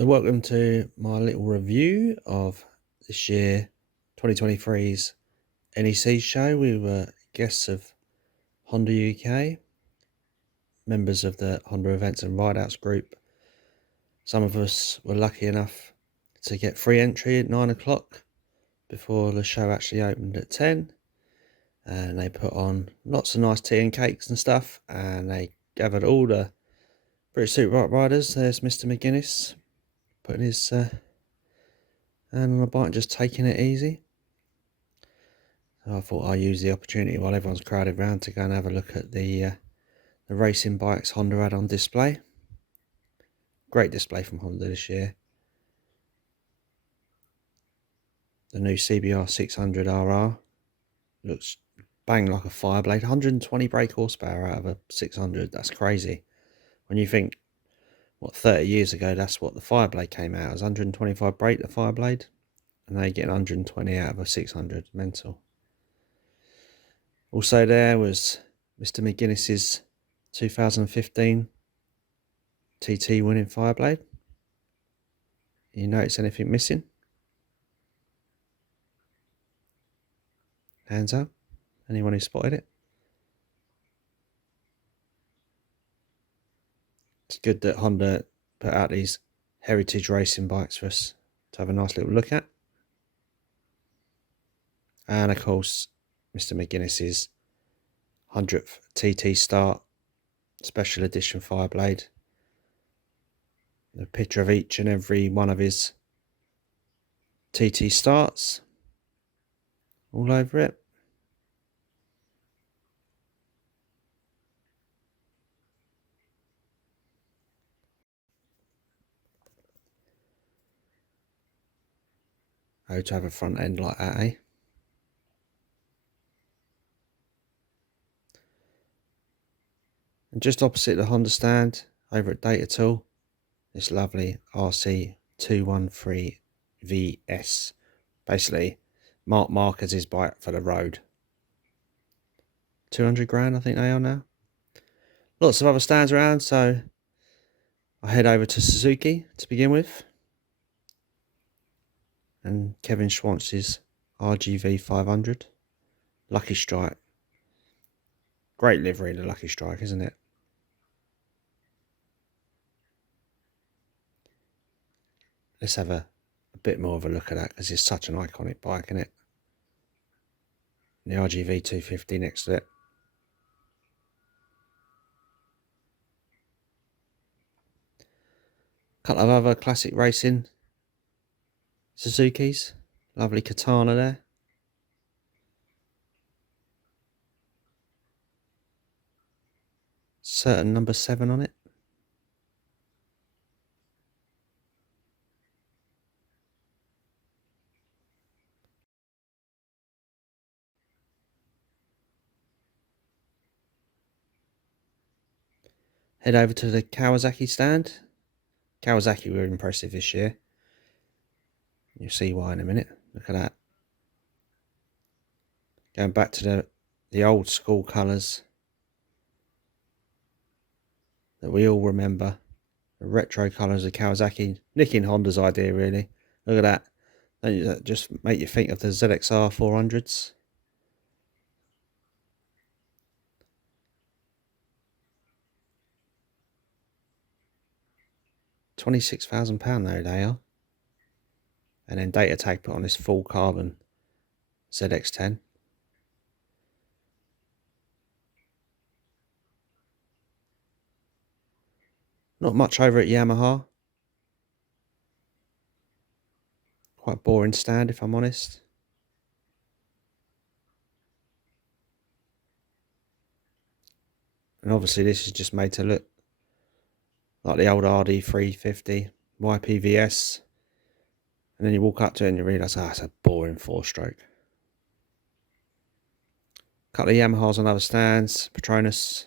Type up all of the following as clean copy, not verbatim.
So welcome to my little review of this year 2023's NEC show. We were guests of Honda UK, members of the Honda Events and Rideouts group. Some of us were lucky enough to get free entry at 9 o'clock before the show actually opened at 10. And they put on lots of nice tea and cakes and stuff, and they gathered all the British Superbike riders. There's Mr. McGuinness putting his hand on the bike and just taking it easy. So I thought I'd use the opportunity while everyone's crowded round to go and have a look at the racing bikes Honda had on display. Great display from Honda this year. The new CBR 600RR looks bang like a Fireblade. 120 brake horsepower out of a 600. That's crazy. When you think, 30 years ago, that's what the Fireblade came out as. 125 brake, the Fireblade. And now you're getting 120 out of a 600. Mental. Also there was Mr. McGuinness's 2015 TT winning Fireblade. You notice anything missing? Hands up. Anyone who spotted it? It's good that Honda put out these heritage racing bikes for us to have a nice little look at. And of course, Mr. McGuinness's 100th TT Start Special Edition Fireblade. A picture of each and every one of his TT Starts all over it. Oh, to have a front end like that, eh? And just opposite the Honda stand, over at Data Tool, this lovely RC213VS. Basically, Mark Marquez's bike for the road. 200 grand, I think they are now. Lots of other stands around, so I head over to Suzuki to begin with. And Kevin Schwantz's RGV 500. Lucky Strike. Great livery, the Lucky Strike, isn't it? Let's have a bit more of a look at that, because it's such an iconic bike, isn't it? And the RGV 250 next to it. A couple of other classic racing Suzukis. Lovely Katana there. Certain number 7 on it. Head over to the Kawasaki stand. Kawasaki were impressive this year. You'll see why in a minute. Look at that. Going back to the old school colours that we all remember. The retro colours of Kawasaki. Nicking Honda's idea, really. Look at that. Don't that just make you think of the ZXR 400s? £26,000 though they are. And then Data Tag put on this full carbon ZX10. Not much over at Yamaha. Quite boring stand, if I'm honest. And obviously this is just made to look like the old RD350 YPVS. And then you walk up to it and you realise, it's a boring 4-stroke. Couple of Yamahas on other stands. Petronas.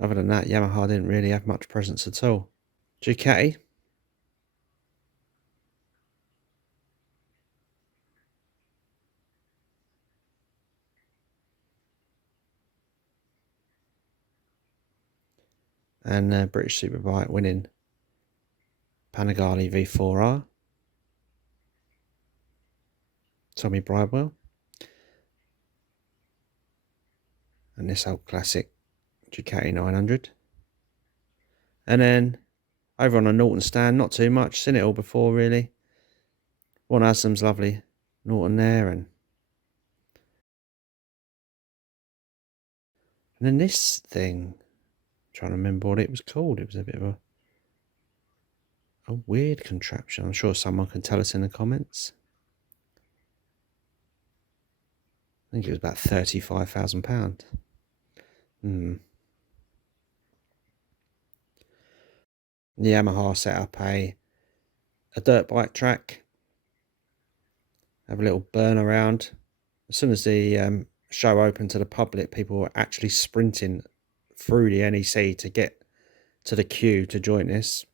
Other than that, Yamaha didn't really have much presence at all. Ducati. and British Superbike winning Panigale V4R, Tommy Bridewell, and this old classic Ducati 900. And then over on the Norton stand, not too much, seen it all before really. One has some lovely Norton there, and then this thing, I'm trying to remember what it was called. It was a bit of a weird contraption. I'm sure someone can tell us in the comments. I think it was about £35,000. The Yamaha set up a dirt bike track, have a little burn around. As soon as the show opened to the public, people were actually sprinting through the NEC to get to the queue to join this.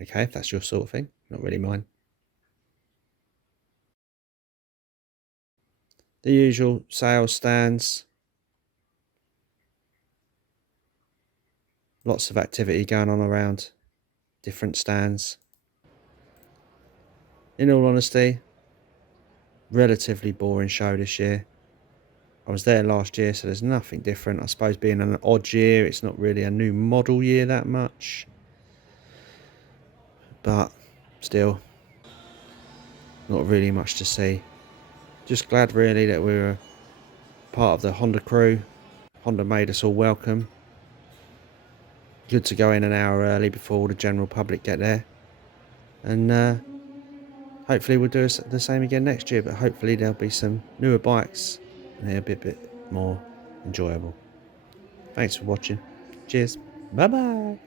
Okay, if that's your sort of thing, not really mine. The usual sales stands. Lots of activity going on around different stands. In all honesty, relatively boring show this year. I was there last year, so there's nothing different. I suppose being an odd year, it's not really a new model year that much. But still, not really much to see. Just glad really that we were part of the Honda crew. Honda made us all welcome. Good to go in an hour early before the general public get there. And hopefully we'll do the same again next year, but hopefully there'll be some newer bikes and they'll be a bit more enjoyable. Thanks for watching. Cheers. Bye bye.